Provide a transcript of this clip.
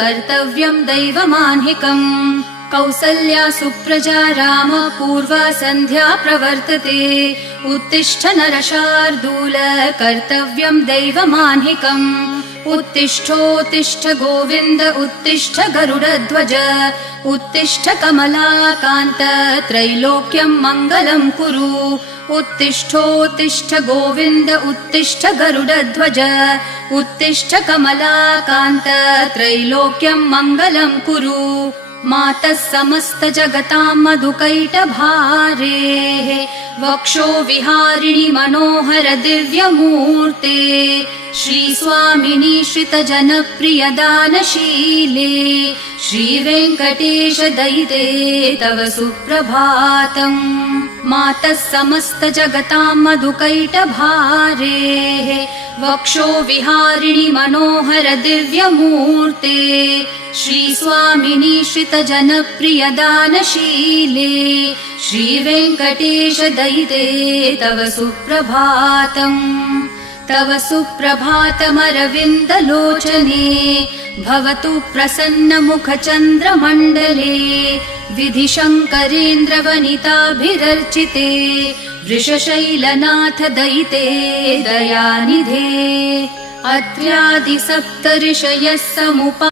कर्तव्यम् दैवमाह्निकम् कौसल्या सुप्रजा राम पूर्वा सन्ध्या प्रवर्तते उत्तिष्ठ नरशार्दूल कर्तव्यम् दैवमाह्निकम् उत्तिष्ठोत्तिष्ठ गोविन्द उत्तिष्ठ गरुडध्वज उत्तिष्ठ कमलाकान्त त्रैलोक्यम् मङ्गलम् कुरु उत्तिष्ठोत्तिष्ठ गोविन्द उत्तिष्ठ गरुडध्वज उत्तिष्ठ कमलाकान्त त्रैलोक्यम् मङ्गलम् कुरु मातः समस्त जगताम् मधुकैटभारेः वक्षो विहारिणि मनोहर दिव्यमूर्ते श्रीस्वामिनि श्रितजनप्रिय दानशीले श्रीवेङ्कटेश दयिते तव सुप्रभातम् मातः समस्त जगताम् मधुकैटभारेः वक्षो विहारिणि मनोहर दिव्यमूर्ते श्रीस्वामिनि श्रितजनप्रिय दानशीले श्रीवेङ्कटेश दयिते तव सुप्रभातम् तव सुप्रभातमरविन्दलोचने भवतु प्रसन्नमुखचन्द्रमण्डले विधिशङ्करेन्द्रवनिताभिरर्चिते वृषशैलनाथ दयिते दयानिधे अत्र्यादि सप्तऋषयः समुपा